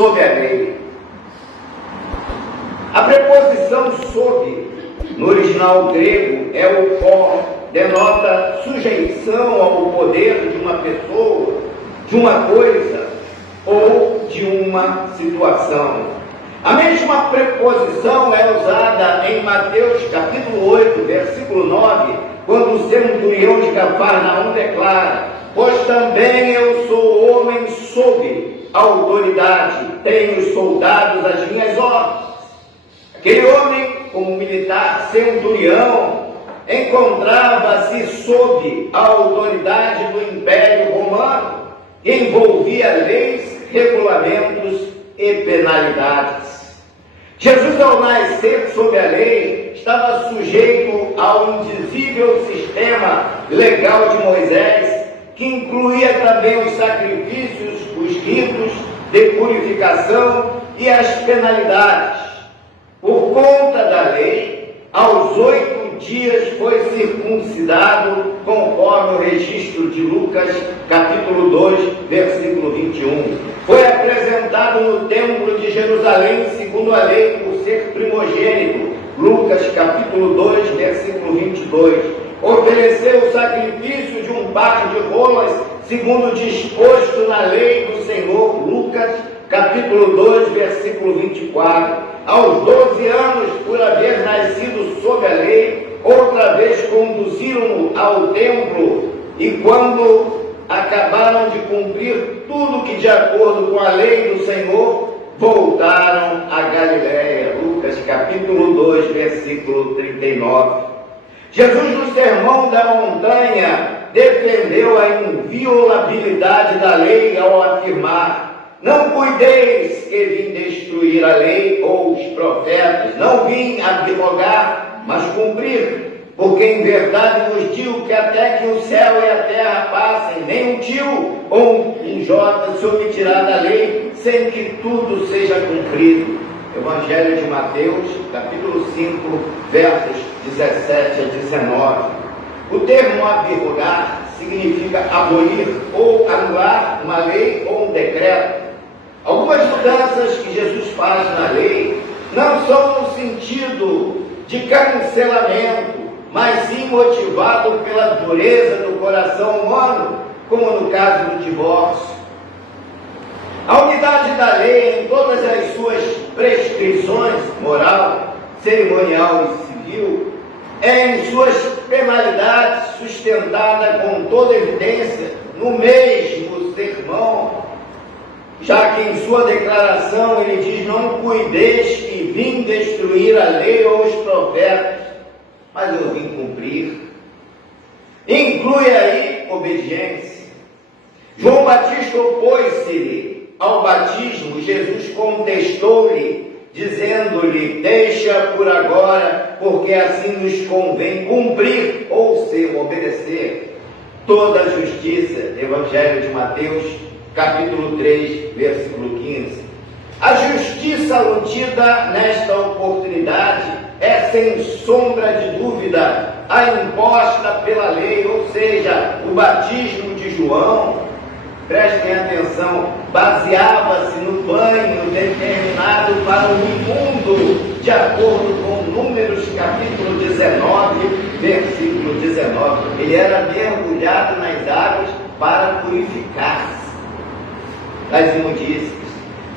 sob a lei. A preposição sob, no original grego, é o qual denota sujeição ao poder de uma pessoa, de uma coisa ou de uma situação. A mesma preposição é usada em Mateus capítulo 8, versículo 9, quando o centurião de Cafarnaum declara: pois também eu sou homem sob autoridade, tenho os soldados às minhas ordens. Aquele homem, como militar centurião, encontrava-se sob a autoridade do Império Romano, que envolvia leis, regulamentos e penalidades. Jesus, ao nascer sob a lei, estava sujeito ao indizível sistema legal de Moisés, que incluía também os sacrifícios, os ritos de purificação e as penalidades. Por conta da lei, aos 8 dias foi circuncidado, conforme o registro de Lucas, capítulo 2, versículo 21. Foi apresentado no templo de Jerusalém, segundo a lei, por ser primogênito, Lucas, capítulo 2, versículo 22. Ofereceu o sacrifício de um par de rolas, segundo disposto na lei do Senhor, Lucas, capítulo 2, versículo 24. Aos 12 anos, por haver nascido sob a lei, outra vez conduziram-no ao templo, e quando acabaram de cumprir tudo que de acordo com a lei do Senhor, voltaram a Galiléia. Lucas capítulo 2, versículo 39. Jesus, no sermão da montanha, defendeu a inviolabilidade da lei ao afirmar: não cuideis que vim destruir a lei ou os profetas, não vim abrogar, mas cumprir, porque em verdade vos digo que até que o céu e a terra passem, nem um tio ou um jota se omitirá da lei, sem que tudo seja cumprido. Evangelho de Mateus, capítulo 5, versos 17 a 19. O termo abrogar significa abolir ou anular uma lei ou um decreto. Algumas mudanças que Jesus faz na lei não são no sentido de cancelamento, mas sim motivado pela dureza do coração humano, como no caso do divórcio. A unidade da lei em todas as suas prescrições, moral, cerimonial e civil, é em suas penalidades sustentada com toda evidência no mesmo sermão, já que em sua declaração ele diz: não cuideis que vim destruir a lei ou os profetas, mas eu vim cumprir. Inclui aí obediência. João Batista opôs-se ao batismo. Jesus contestou-lhe, dizendo-lhe: deixa por agora, porque assim nos convém cumprir, ou seja, obedecer toda a justiça. Evangelho de Mateus, capítulo 3, versículo 15. A justiça aludida nesta oportunidade é, sem sombra de dúvida, a imposta pela lei, ou seja, o batismo de João. Prestem atenção, baseava-se no banho determinado para o imundo, de acordo com Números capítulo 19, versículo 19. Ele era mergulhado nas águas para purificar-se das imundícias.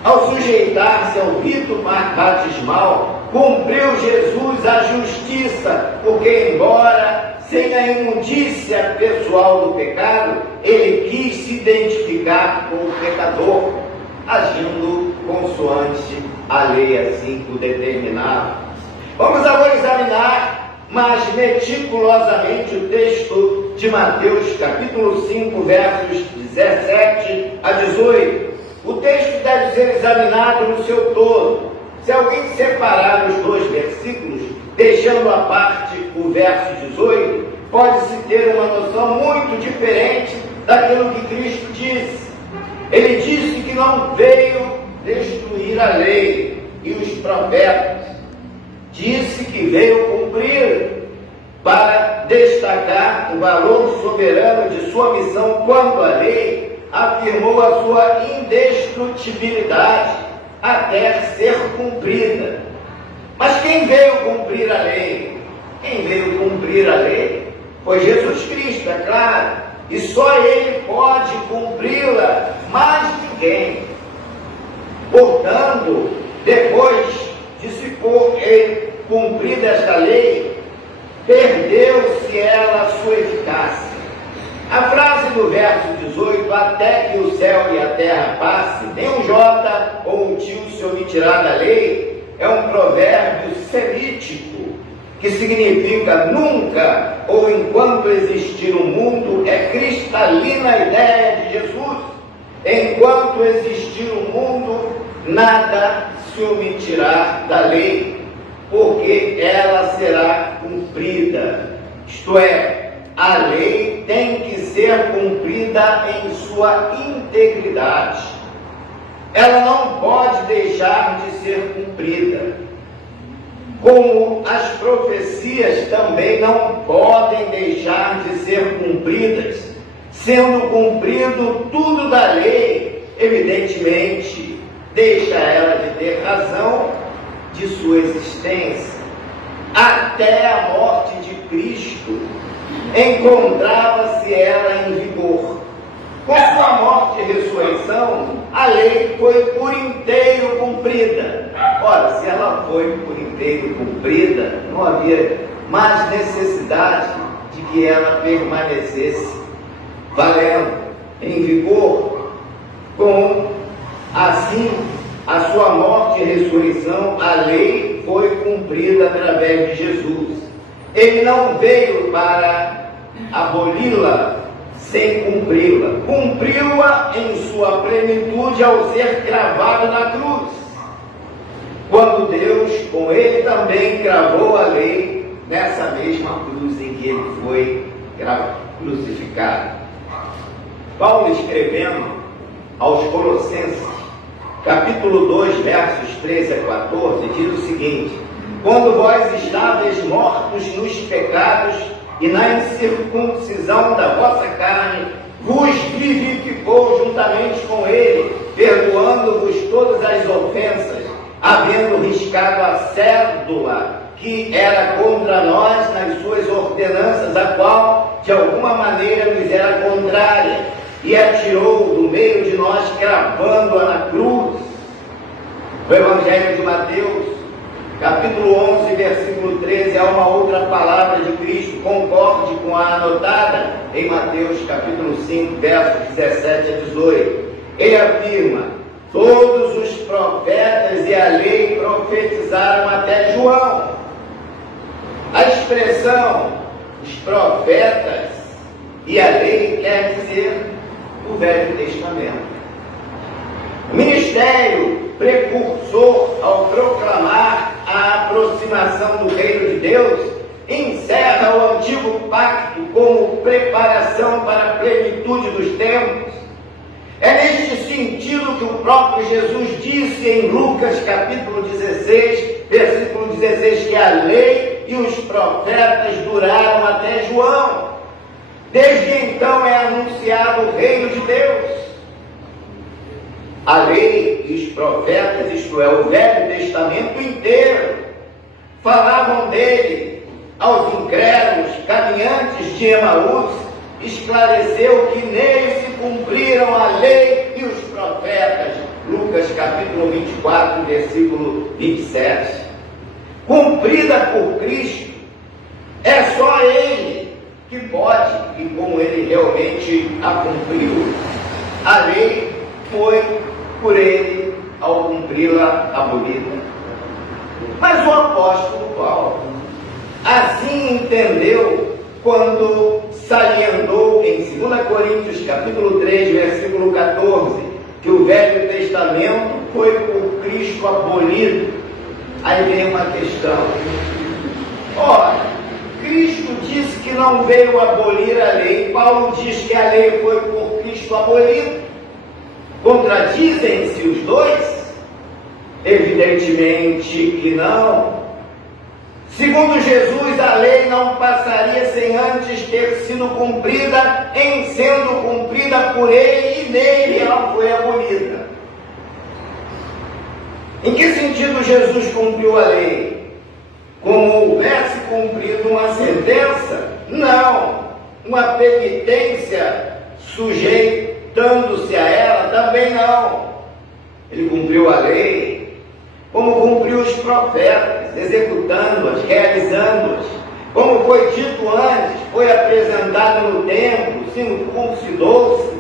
Ao sujeitar-se ao rito batismal, cumpriu Jesus a justiça, porque embora sem a imundícia pessoal do pecado, ele quis se identificar com o pecador, agindo consoante a lei assim o determinava. Vamos agora examinar mais meticulosamente o texto de Mateus, capítulo 5, versos 17 a 18. O texto deve ser examinado no seu todo. Se alguém separar os dois versículos, deixando à parte o verso 18, pode-se ter uma noção muito diferente daquilo que Cristo disse. Ele disse que não veio destruir a lei e os profetas. Disse que veio cumprir, para destacar o valor soberano de sua missão quanto à lei, afirmou a sua indestrutibilidade, até ser cumprida. Mas quem veio cumprir a lei? Quem veio cumprir a lei foi Jesus Cristo, é claro, e só Ele pode cumpri-la, mais ninguém. Portanto, depois de se cumprida esta lei, perdeu-se ela a sua eficácia. A frase do verso 18, até que o céu e a terra passe, nem um jota ou um tio se omitirá da lei, é um provérbio semítico, que significa nunca ou enquanto existir o mundo. É cristalina a ideia de Jesus. Enquanto existir o mundo, nada se omitirá da lei, porque ela será cumprida. Isto é, a lei tem que ser cumprida em sua integridade. Ela não pode deixar de ser cumprida. Como as profecias também não podem deixar de ser cumpridas, sendo cumprido tudo da lei, evidentemente, deixa ela de ter razão de sua existência. Até a morte de Cristo encontrava-se ela em vigor. Com sua morte e ressurreição, a lei foi por inteiro cumprida. Ora, se ela foi por inteiro cumprida, não havia mais necessidade de que ela permanecesse valendo, em vigor. Com, assim, a sua morte e ressurreição, a lei foi cumprida através de Jesus. Ele não veio para aboli-la sem cumpri-la. Cumpriu-a em sua plenitude ao ser cravado na cruz. Quando Deus, com ele também cravou a lei nessa mesma cruz em que ele foi crucificado. Paulo, escrevendo aos Colossenses, capítulo 2, versos 13 a 14, diz o seguinte: quando vós estáveis mortos nos pecados e na incircuncisão da vossa carne, vos vivificou juntamente com ele, perdoando-vos todas as ofensas, havendo riscado a cédula que era contra nós nas suas ordenanças, a qual de alguma maneira nos era contrária, e atirou do meio de nós, cravando-a na cruz. O Evangelho de Mateus, capítulo 11, versículo 13, é uma outra palavra de Cristo, concorde com a anotada em Mateus, capítulo 5, versos 17 a 18. Ele afirma: todos os profetas e a lei profetizaram até João. A expressão os profetas e a lei quer dizer o Velho Testamento. O ministério precursor ao proclamar a aproximação do reino de Deus encerra o antigo pacto como preparação para a plenitude dos tempos. É neste sentido que o próprio Jesus disse em Lucas capítulo 16, versículo 16, que a lei e os profetas duraram até João. Desde então é anunciado o reino de Deus. A lei e os profetas, isto é, o Velho Testamento inteiro, falavam dele aos incrédulos, caminhantes de Emaús, esclareceu que nele se cumpriram a lei e os profetas. Lucas capítulo 24, versículo 27. Cumprida por Cristo, é só Ele que pode, e como Ele realmente a cumpriu. A lei foi por Ele, ao cumpri-la, abolida. Mas o apóstolo Paulo assim entendeu quando salientou em 2 Coríntios capítulo 3, versículo 14, que o Velho Testamento foi por Cristo abolido. Aí vem uma questão. Ora, Cristo disse que não veio abolir a lei. Paulo diz que a lei foi por Cristo abolida. Contradizem-se os dois? Evidentemente que não. Segundo Jesus, a lei não passaria sem antes ter sido cumprida, em sendo cumprida por Ele, e nele ela foi abolida. Em que sentido Jesus cumpriu a lei? Como houvesse cumprido uma sentença? Não. Uma penitência sujeitando-se a ela? Também não. Ele cumpriu a lei como cumpriu os profetas, executando-as, realizando-as. Como foi dito antes, foi apresentado no templo, circuncidou-se,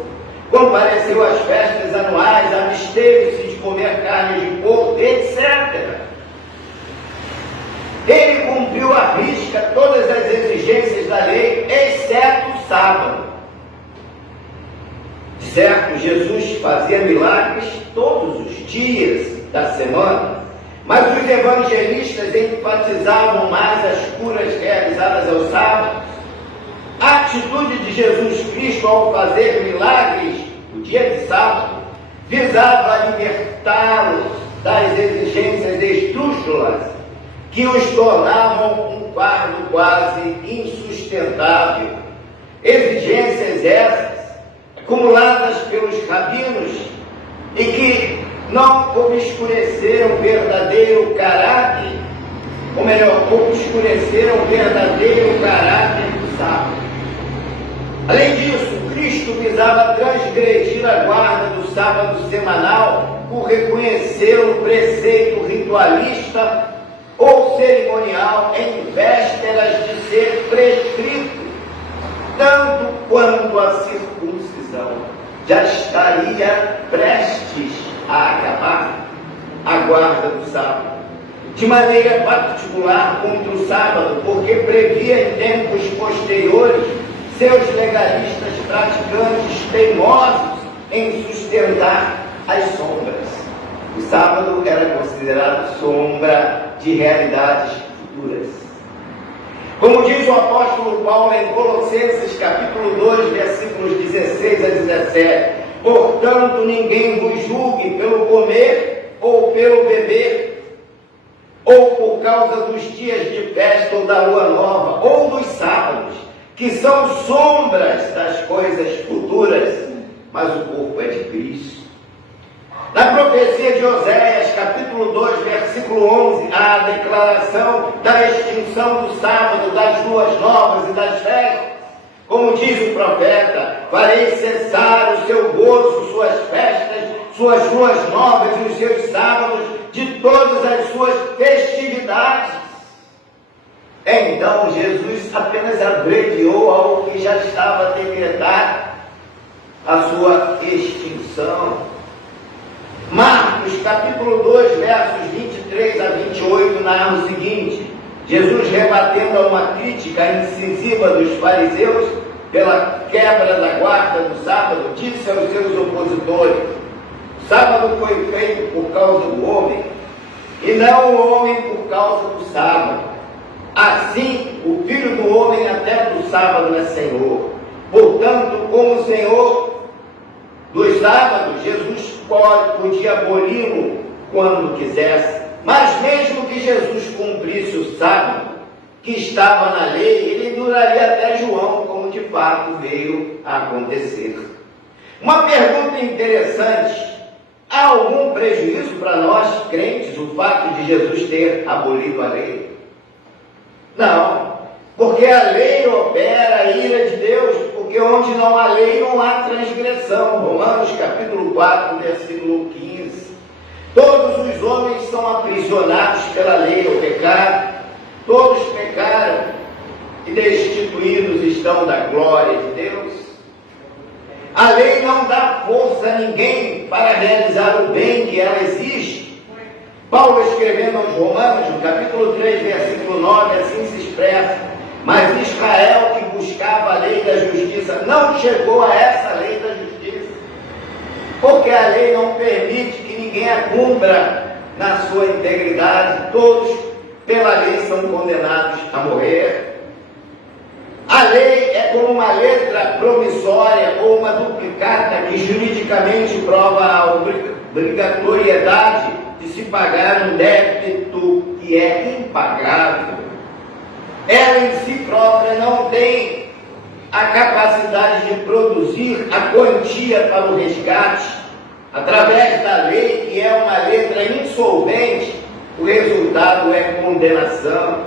compareceu às festas anuais, absteve-se de comer carne de porco, etc. Ele cumpriu à risca todas as exigências da lei, exceto o sábado. De certo, Jesus fazia milagres todos os dias da semana, mas os evangelistas enfatizavam mais as curas realizadas aos sábados. A atitude de Jesus Cristo ao fazer milagres no dia de sábado visava libertá-los das exigências esdrúxulas que os tornavam um fardo quase insustentável. Exigências essas, acumuladas pelos rabinos e que não obscureceram o verdadeiro caráter, ou melhor, obscureceram o verdadeiro caráter do sábado. Além disso, Cristo visava transgredir a guarda do sábado semanal por reconhecer o preceito ritualista ou cerimonial em vésperas de ser prescrito, tanto quanto a circuncisão já estaria prestes a acabar a guarda do sábado, de maneira particular contra o sábado, porque previa em tempos posteriores seus legalistas praticantes teimosos em sustentar as sombras. O sábado era considerado sombra de realidades futuras. Como diz o apóstolo Paulo em Colossenses capítulo 2, versículos 16 a 17, portanto, ninguém vos julgue pelo comer ou pelo beber, ou por causa dos dias de festa ou da lua nova, ou dos sábados, que são sombras das coisas futuras, mas o corpo é de Cristo. Na profecia de Oséias, capítulo 2, versículo 11, há a declaração da extinção do sábado, das luas novas e das festas. Como diz o profeta, farei cessar o seu gozo, suas festas, suas luas novas e os seus sábados, de todas as suas festividades. Então Jesus apenas abreviou algo que já estava decretado, a sua extinção. Marcos capítulo 2, versos 23 a 28, narra o seguinte: Jesus, rebatendo a uma crítica incisiva dos fariseus pela quebra da guarda do sábado, disse aos seus opositores: o sábado foi feito por causa do homem, e não o homem por causa do sábado. Assim, o Filho do Homem até do sábado é Senhor. Portanto, como Senhor dos sábados, Jesus podia aboli-lo quando quisesse. Mas mesmo que Jesus cumprisse o sábado, que estava na lei, ele duraria até João, como de fato veio a acontecer. Uma pergunta interessante: há algum prejuízo para nós, crentes, o fato de Jesus ter abolido a lei? Não, porque a lei opera a ira de Deus, porque onde não há lei não há transgressão. Romanos capítulo 4, versículo 15. Todos os homens são aprisionados pela lei ao pecado, todos pecaram e destituídos estão da glória de Deus. A lei não dá força a ninguém para realizar o bem que ela exige. Paulo, escrevendo aos Romanos, no capítulo 3, versículo 9, assim se expressa: mas Israel, que buscava a lei da justiça, não chegou a essa lei da justiça, porque a lei não permite que ninguém a cumpra na sua integridade. Todos, pela lei, são condenados a morrer. A lei é como uma letra promissória ou uma duplicata que juridicamente prova a obrigatoriedade de se pagar um débito que é impagável. Ela em si própria não tem a capacidade de produzir a quantia para o resgate, Através da lei, que é uma letra insolvente, o resultado é condenação.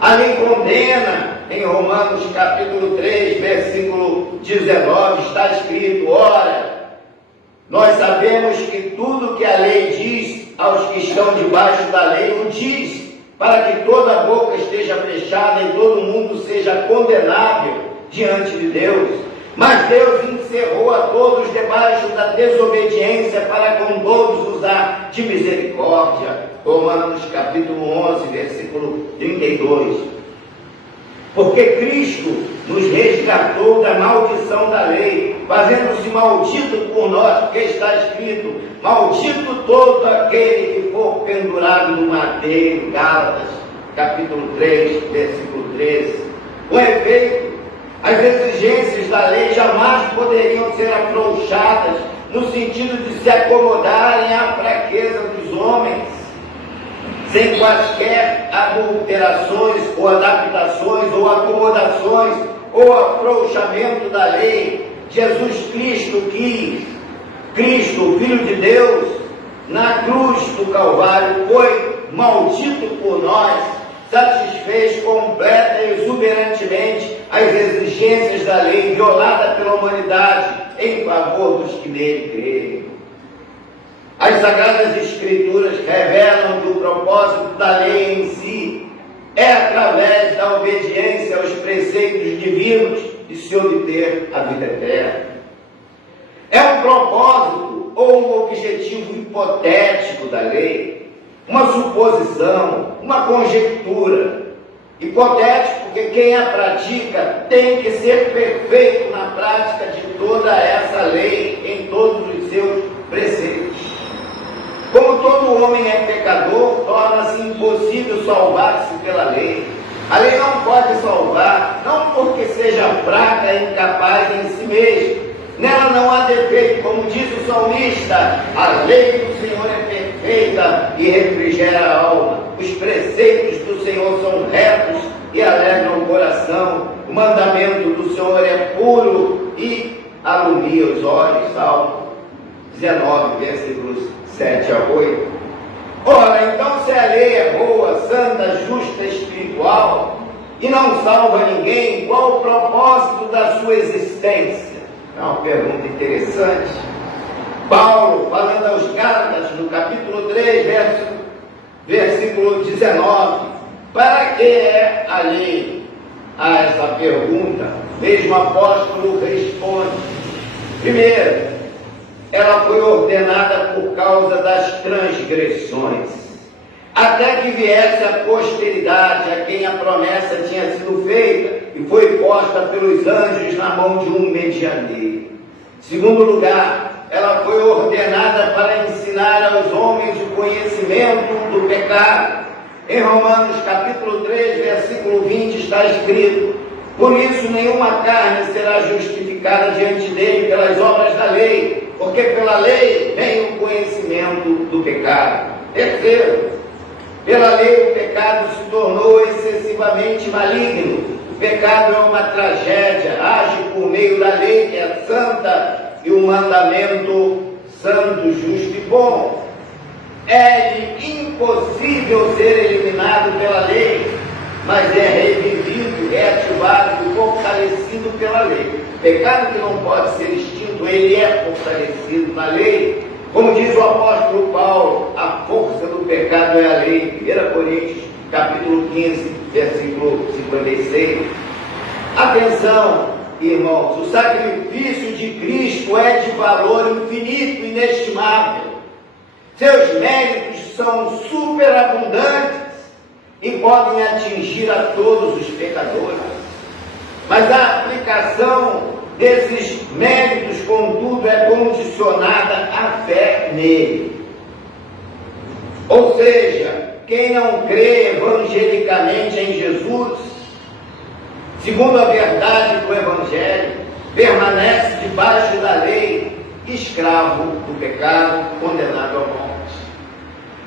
A lei condena, em Romanos capítulo 3, versículo 19, está escrito: ora, nós sabemos que tudo que a lei diz aos que estão debaixo da lei, o diz, para que toda a boca esteja fechada e todo mundo seja condenável diante de Deus. Mas Deus encerrou a todos debaixo da desobediência para com todos usar de misericórdia. Romanos capítulo 11, versículo 32. Porque Cristo nos resgatou da maldição da lei, fazendo-se maldito por nós, porque está escrito: maldito todo aquele que for pendurado no madeiro. Gálatas capítulo 3, versículo 13. Com efeito, as exigências da lei jamais poderiam ser afrouxadas no sentido de se acomodarem à fraqueza dos homens, sem quaisquer adulterações ou adaptações ou acomodações ou afrouxamento da lei. Jesus Cristo quis, Cristo, o Filho de Deus, na cruz do Calvário, foi maldito por nós, satisfez completa e exuberantemente as exigências da lei violada pela humanidade em favor dos que nele creem. As Sagradas Escrituras revelam que o propósito da lei em si é, através da obediência aos preceitos divinos, de se obter a vida eterna. É um propósito ou um objetivo hipotético da lei, uma suposição, uma conjectura. Hipotético porque quem a pratica tem que ser perfeito na prática de toda essa lei, em todos os seus preceitos. Como todo homem é pecador, torna-se impossível salvar-se pela lei. A lei não pode salvar, não porque seja fraca e incapaz em si mesma. Nela não há defeito, como diz o salmista: a lei do Senhor é perfeita e refrigera a alma. Os preceitos do Senhor são retos e alegram o coração. O mandamento do Senhor é puro e alumia os olhos. Salmo 19, versículos 7 a 8. Ora, então, se a lei é boa, santa, justa, espiritual e não salva ninguém, qual o propósito da sua existência? É uma pergunta interessante. Paulo, falando aos Gálatas, no capítulo 3, versículo 19, para que é a lei? A essa pergunta, mesmo o apóstolo responde: primeiro, ela foi ordenada por causa das transgressões, até que viesse a posteridade a quem a promessa tinha sido feita e foi posta pelos anjos na mão de um medianeiro. Segundo lugar, ela foi ordenada para ensinar aos homens o conhecimento do pecado. Em Romanos capítulo 3, versículo 20 está escrito: por isso nenhuma carne será justificada diante dele pelas obras da lei, porque pela lei vem o conhecimento do pecado. Terceiro, pela lei o pecado se tornou excessivamente maligno. O pecado é uma tragédia, age por meio da lei que é santa e o mandamento santo, justo e bom. É impossível ser eliminado pela lei, mas é revivido, reativado e fortalecido pela lei. Pecado que não pode ser extinto, ele é fortalecido na lei. Como diz o apóstolo Paulo, a força do pecado é a lei. 1 Coríntios, capítulo 15, versículo 56. Atenção, irmãos, o sacrifício de Cristo é de valor infinito, inestimável. Seus méritos são superabundantes e podem atingir a todos os pecadores. Mas a aplicação desses méritos, contudo, é condicionada à fé nele. Ou seja, quem não crê evangelicamente em Jesus, segundo a verdade do Evangelho, permanece debaixo da lei, escravo do pecado, condenado à morte.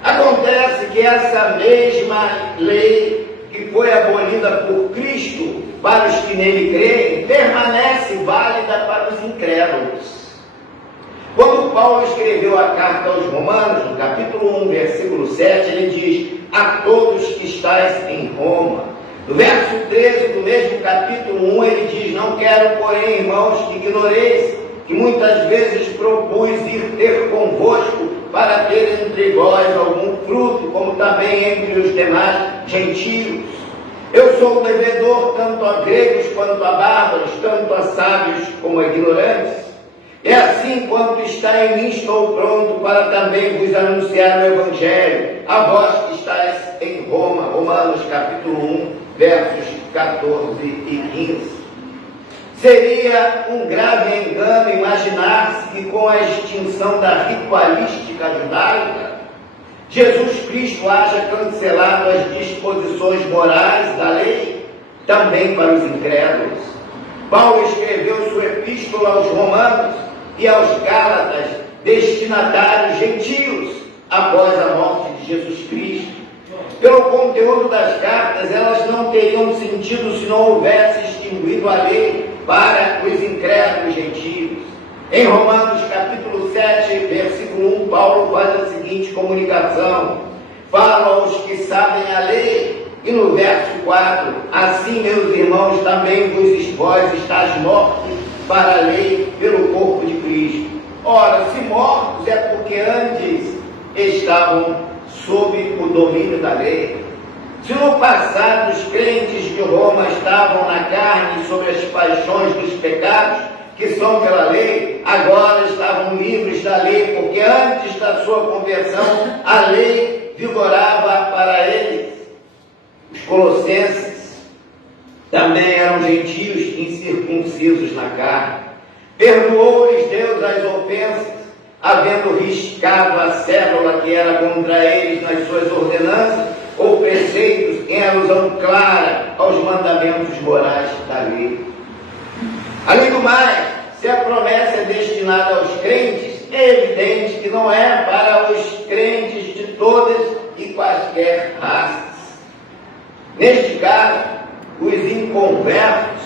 Acontece que essa mesma lei que foi abolida por Cristo para os que nele creem, permanece válida para os incrédulos. Quando Paulo escreveu a carta aos Romanos, no capítulo 1, versículo 7, ele diz: a todos que estáis em Roma. No verso 13 do mesmo capítulo 1, ele diz: não quero, porém, irmãos, que ignoreis, que muitas vezes propus ir ter convosco para ter entre vós algum fruto, como também entre os demais gentios. Eu sou devedor tanto a gregos quanto a bárbaros, tanto a sábios como a ignorantes. É assim, quanto está em mim, estou pronto para também vos anunciar o Evangelho, a vós que estáis em Roma. Romanos capítulo 1, versos 14 e 15. Seria um grave engano imaginar-se que com a extinção da ritualística judaica, Jesus Cristo haja cancelado as disposições morais da lei também para os incrédulos. Paulo escreveu sua epístola aos Romanos e aos Gálatas, destinatários gentios, após a morte de Jesus Cristo. Pelo conteúdo das cartas, elas não teriam sentido se não houvesse extinguido a lei para os incrédulos gentios. Em Romanos capítulo 7, versículo 1, Paulo faz a seguinte comunicação: fala aos que sabem a lei. E no verso 4, assim, meus irmãos, também vós estáis mortos para a lei pelo corpo de Cristo. Ora, se mortos é porque antes estavam sob o domínio da lei. Se no passado os crentes de Roma estavam na carne sob as paixões dos pecados que são pela lei, agora estavam livres da lei, porque antes da sua conversão a lei vigorava para eles. Os colossenses também eram gentios incircuncisos na carne. Perdoou-lhes Deus as ofensas, havendo riscado a cédula que era contra eles nas suas ordenanças ou preceitos, em alusão clara aos mandamentos morais da lei. Além do mais, se a promessa é destinada aos crentes, é evidente que não é para os crentes de todas e quaisquer raças. Neste caso, os inconversos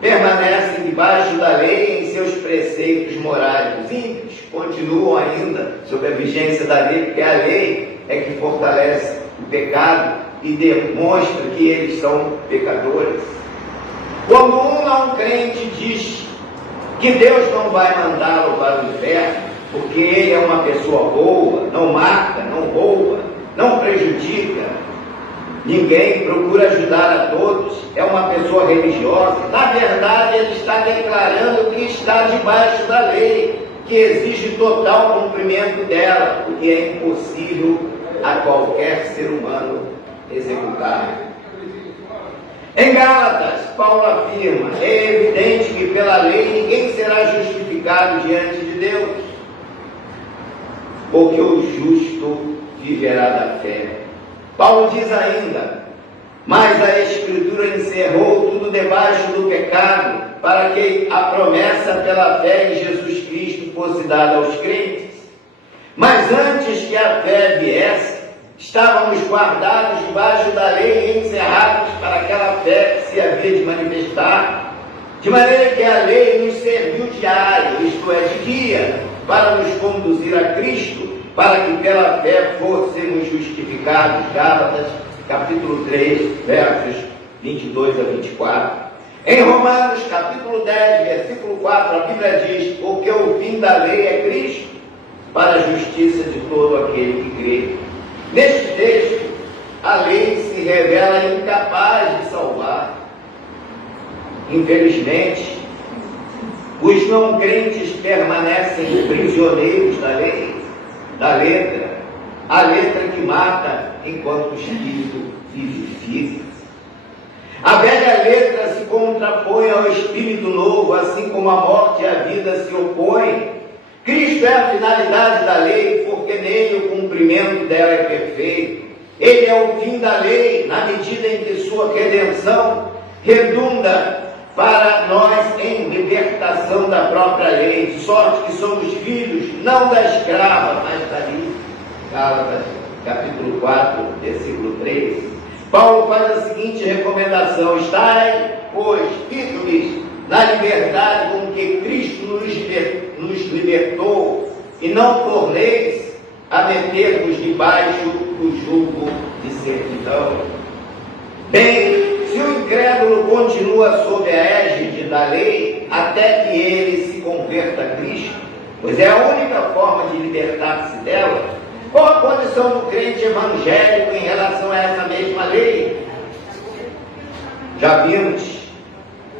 permanecem debaixo da lei em seus preceitos morais. Os ímpios continuam ainda sob a vigência da lei, porque a lei é que fortalece o pecado e demonstra que eles são pecadores. Quando um não crente diz que Deus não vai mandá-lo para o inferno, porque ele é uma pessoa boa, não mata, não rouba, não prejudica ninguém, procura ajudar a todos, é uma pessoa religiosa, na verdade ele está declarando que está debaixo da lei, que exige total cumprimento dela, o que é impossível a qualquer ser humano executar. Em Gálatas, Paulo afirma: é evidente que pela lei ninguém será justificado diante de Deus, porque o justo viverá da fé. Paulo diz ainda: mas a Escritura encerrou tudo debaixo do pecado, para que a promessa pela fé em Jesus Cristo fosse dada aos crentes. Mas antes que a fé viesse, estávamos guardados debaixo da lei e encerrados para aquela fé que se havia de manifestar, de maneira que a lei nos serviu de aio, isto é, de guia, para nos conduzir a Cristo, para que pela fé fôssemos justificados. Gálatas, capítulo 3, versos 22 a 24. Em Romanos, capítulo 10, versículo 4, a Bíblia diz: porque o fim da lei é Cristo, para a justiça de todo aquele que crê. Neste texto, a lei se revela incapaz de salvar. Infelizmente, os não crentes permanecem prisioneiros da lei, da letra, a letra que mata enquanto o Espírito vivifica. A velha letra se contrapõe ao Espírito novo, assim como a morte e a vida se opõem. Cristo é a finalidade da lei, porque nele o cumprimento dela é perfeito. Ele é o fim da lei, na medida em que sua redenção redunda para nós em libertação da própria lei, de sorte que somos filhos, não da escrava, mas da livre. Gálatas, capítulo 4, versículo 3. Paulo faz a seguinte recomendação: estai, pois, firmes na liberdade com que Cristo nos libertou, e não torneis a meter-vos debaixo do jugo de servidão. Bem, se o incrédulo continua sob a égide da lei, até que ele se converta a Cristo, pois é a única forma de libertar-se dela, qual a condição do crente evangélico em relação a essa mesma lei? Já vimos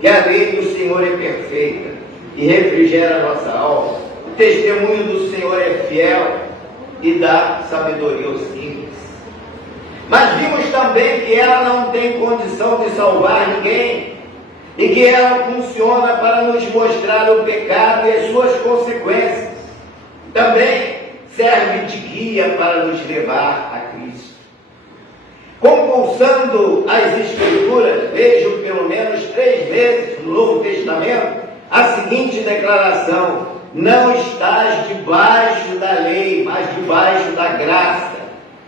que a lei do Senhor é perfeita e refrigera a nossa alma. O testemunho do Senhor é fiel e dá sabedoria aos simples. Mas vimos também que ela não tem condição de salvar ninguém e que ela funciona para nos mostrar o pecado e as suas consequências. Também serve de guia para nos levar a Cristo. Compulsando as Escrituras, vejo pelo menos 3 vezes no Novo Testamento a seguinte declaração: não estás debaixo da lei, mas debaixo da graça.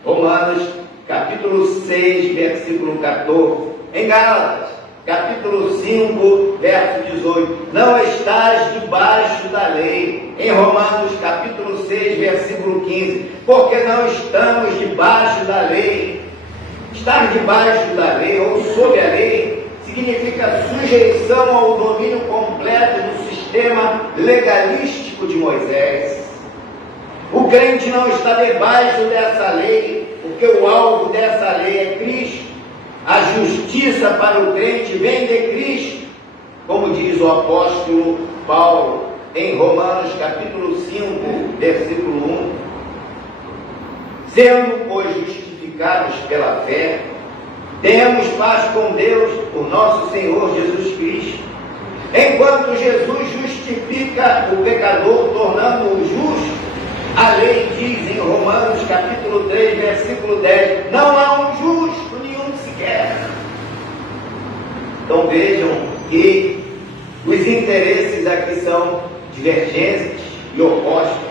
Romanos capítulo 6, versículo 14. Em Gálatas, capítulo 5, verso 18. Não estás debaixo da lei. Em Romanos, capítulo 6, versículo 15. Porque não estamos debaixo da lei. Estar debaixo da lei ou sob a lei significa sujeição ao domínio completo do sistema legalístico de Moisés. O crente não está debaixo dessa lei, porque o alvo dessa lei é Cristo. A justiça para o crente vem de Cristo, como diz o apóstolo Paulo em Romanos capítulo 5, versículo 1. Sendo, pois, justificados pela fé, temos paz com Deus, por nosso Senhor Jesus Cristo. Enquanto Jesus justifica o pecador, tornando-o justo, a lei diz em Romanos capítulo 3, versículo 10, não há um justo nenhum sequer. Então vejam que os interesses aqui são divergentes e opostos.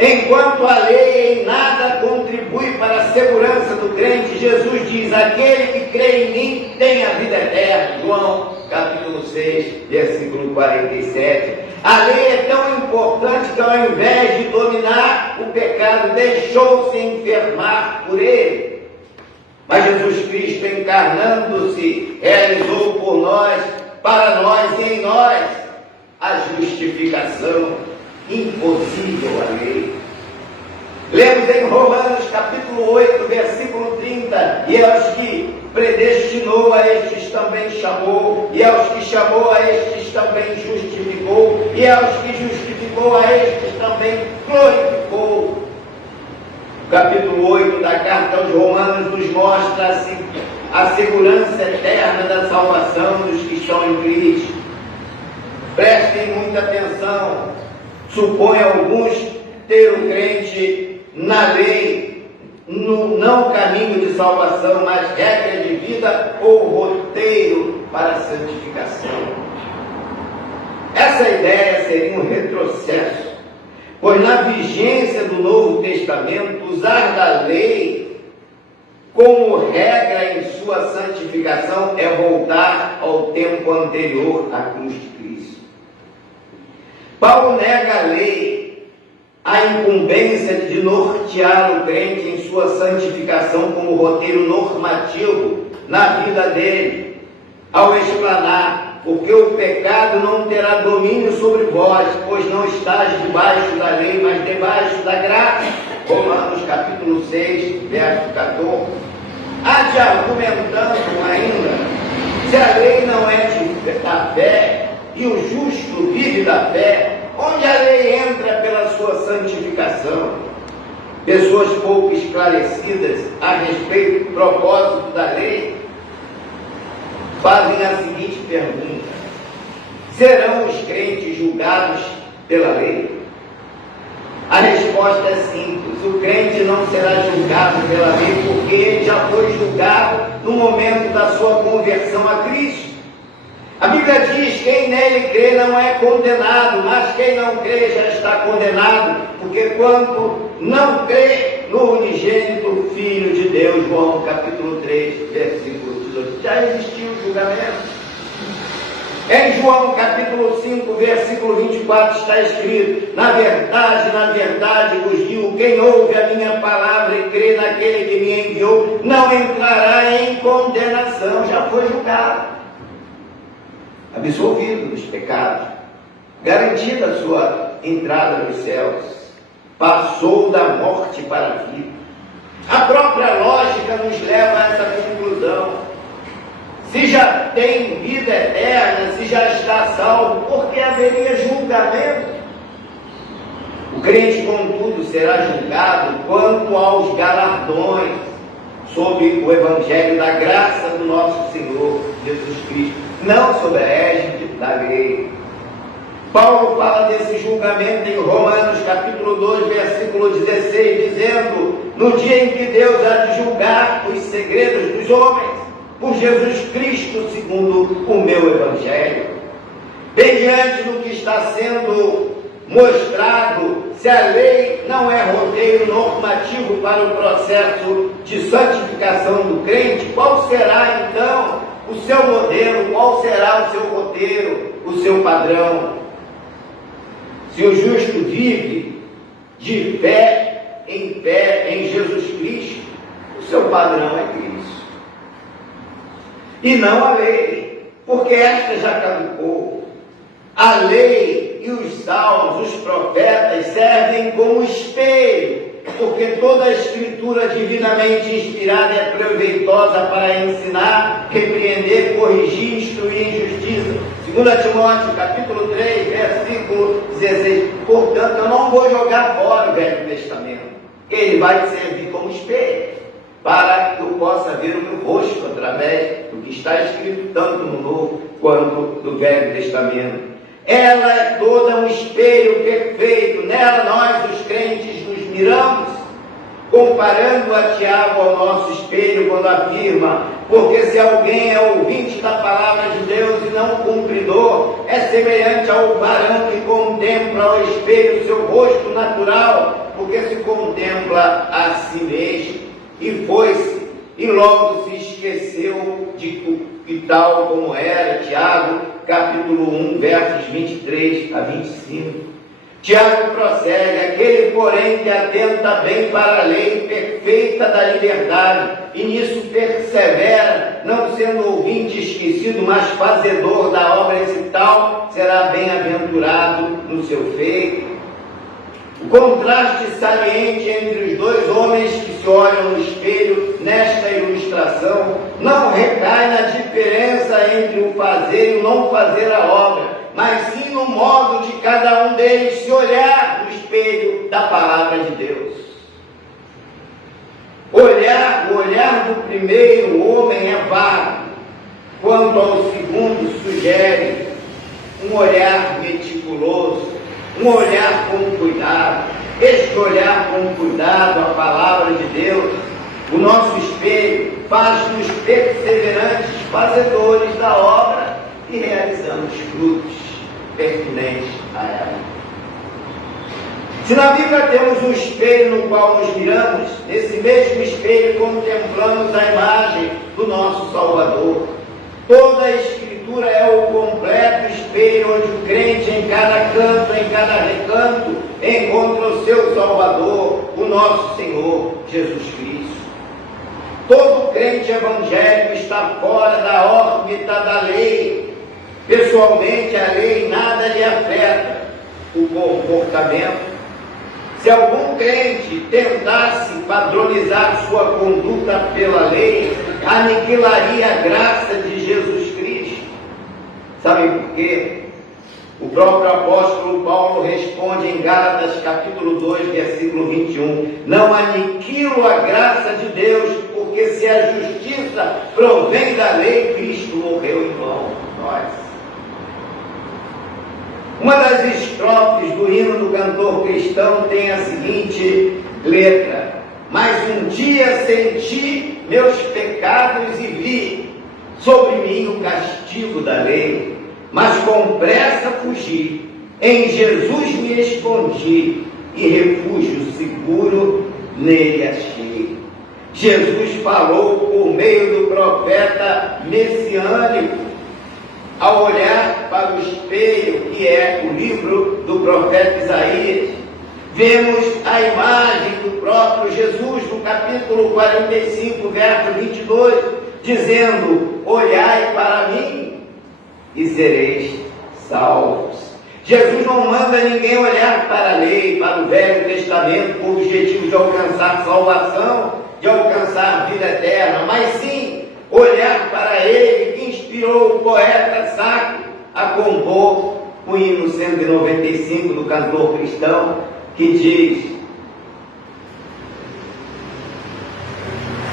Enquanto a lei em nada contribui para a segurança do crente, Jesus diz, aquele que crê em mim tem a vida eterna. João capítulo 6, versículo 47. A lei é tão importante que ao invés de dominar o pecado, deixou-se enfermar por ele. Mas Jesus Cristo, encarnando-se, realizou por nós, para nós, em nós, a justificação impossível à lei. Lemos em Romanos capítulo 8, versículo 30, e aos que predestinou, a estes também chamou, e aos que chamou, a estes também justificou, e aos que justificou, a estes também glorificou. O capítulo 8 da carta aos Romanos nos mostra a segurança eterna da salvação dos que estão em Cristo. Prestem muita atenção. Supõe alguns ter o crente na lei, no não caminho de salvação, mas regra de vida ou roteiro para a santificação. Essa ideia seria um retrocesso, pois na vigência do Novo Testamento, usar da lei como regra em sua santificação é voltar ao tempo anterior à cruz de Cristo. Paulo nega a lei a incumbência de nortear o crente em sua santificação como roteiro normativo na vida dele, ao explanar, porque o pecado não terá domínio sobre vós, pois não estáis debaixo da lei, mas debaixo da graça. Romanos capítulo 6, verso 14. Há de argumentando ainda, se a lei não é da fé, e o justo vive da fé, onde a lei entra pela sua santificação? Pessoas pouco esclarecidas a respeito do propósito da lei fazem a seguinte pergunta: serão os crentes julgados pela lei? A resposta é simples: o crente não será julgado pela lei, porque ele já foi julgado no momento da sua conversão a Cristo. A Bíblia diz: quem nele crê não é condenado, mas quem não crê já está condenado, porque quando não crê no unigênito Filho de Deus, João capítulo 3, versículo 18, já existiu o julgamento. Em João capítulo 5, versículo 24 está escrito: na verdade vos digo, quem ouve a minha palavra e crê naquele que me enviou, não entrará em condenação, já foi julgado, absolvido dos pecados, garantida a sua entrada nos céus, passou da morte para a vida. A própria lógica nos leva a essa conclusão. Se já tem vida eterna, se já está salvo, por que haveria julgamento? O crente, contudo, será julgado quanto aos galardões sob o Evangelho da graça do nosso Senhor Jesus Cristo, não sobre a égide da lei. Paulo fala desse julgamento em Romanos capítulo 2, versículo 16, dizendo: no dia em que Deus há de julgar os segredos dos homens, por Jesus Cristo, segundo o meu Evangelho. Bem diante do que está sendo mostrado, se a lei não é roteiro normativo para o processo de santificação do crente, qual será então o seu modelo, qual será o seu roteiro, o seu padrão? Se o justo vive de fé em Jesus Cristo, o seu padrão é Cristo. E não a lei, porque esta já caducou. A lei e os salmos, os profetas, servem como espelho, porque toda a escritura divinamente inspirada é proveitosa para ensinar, repreender, corrigir, instruir em justiça. 2 Timóteo capítulo 3, versículo 16. Portanto, eu não vou jogar fora o Velho Testamento, ele vai servir como espelho, para que eu possa ver o meu rosto através do que está escrito tanto no Novo quanto no Velho Testamento. Ela é toda um espelho perfeito, nela nós os crentes nos miramos, comparando a Tiago ao nosso espelho quando afirma: porque se alguém é ouvinte da palavra de Deus e não cumpridor, é semelhante ao varão que contempla ao espelho o seu rosto natural, porque se contempla a si mesmo. E foi-se, e logo se esqueceu de que tal como era. Tiago, capítulo 1, versos 23 a 25. Tiago prossegue: aquele, porém, que atenta bem para a lei perfeita da liberdade, e nisso persevera, não sendo ouvinte esquecido, mas fazedor da obra, esse tal será bem-aventurado no seu feito. O contraste saliente entre os dois homens que se olham no espelho nesta ilustração não recai na diferença entre o fazer e o não fazer a obra, mas sim no modo de cada um deles se olhar no espelho da palavra de Deus. O olhar do primeiro homem é vago, quanto ao segundo sugere um olhar meticuloso, um olhar com cuidado. Este olhar com cuidado à palavra de Deus, o nosso espelho, faz-nos perseverantes fazedores da obra e realizamos frutos pertinentes a ela. Se na Bíblia temos um espelho no qual nos miramos, nesse mesmo espelho contemplamos a imagem do nosso Salvador. Toda a Escritura é o completo espelho onde o crente, em cada canto, em cada recanto, encontra o seu Salvador, o nosso Senhor Jesus Cristo. Todo crente evangélico está fora da órbita da lei. Pessoalmente, a lei nada lhe afeta o comportamento. Se algum crente tentasse padronizar sua conduta pela lei, aniquilaria a graça de Jesus Cristo. Sabem por quê? O próprio apóstolo Paulo responde em Gálatas capítulo 2, versículo 21. Não aniquilo a graça de Deus, porque se a justiça provém da lei, Cristo morreu em vão por nós. Uma das estrofes do hino do cantor cristão tem a seguinte letra: mas um dia senti meus pecados e vi sobre mim o castigo da lei, mas com pressa fugi, em Jesus me escondi, e refúgio seguro nele achei. Jesus falou por meio do profeta messiânico: Ao olhar para o espelho, que é o livro do profeta Isaías, vemos a imagem do próprio Jesus no capítulo 45, verso 22, dizendo: olhai para mim e sereis salvos. Jesus não manda ninguém olhar para a lei, para o Velho Testamento, com o objetivo de alcançar salvação, de alcançar vida eterna, mas sim olhar para Ele, que inspirou o poeta sacro a compor o hino 195 do cantor cristão, que diz: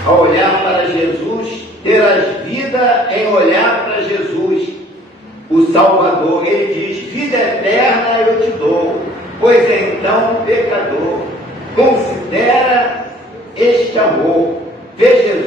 ao olhar para Jesus, terás vida em olhar para Jesus, o Salvador. Ele diz: vida eterna eu te dou, pois então, pecador, considera este amor. Vê Jesus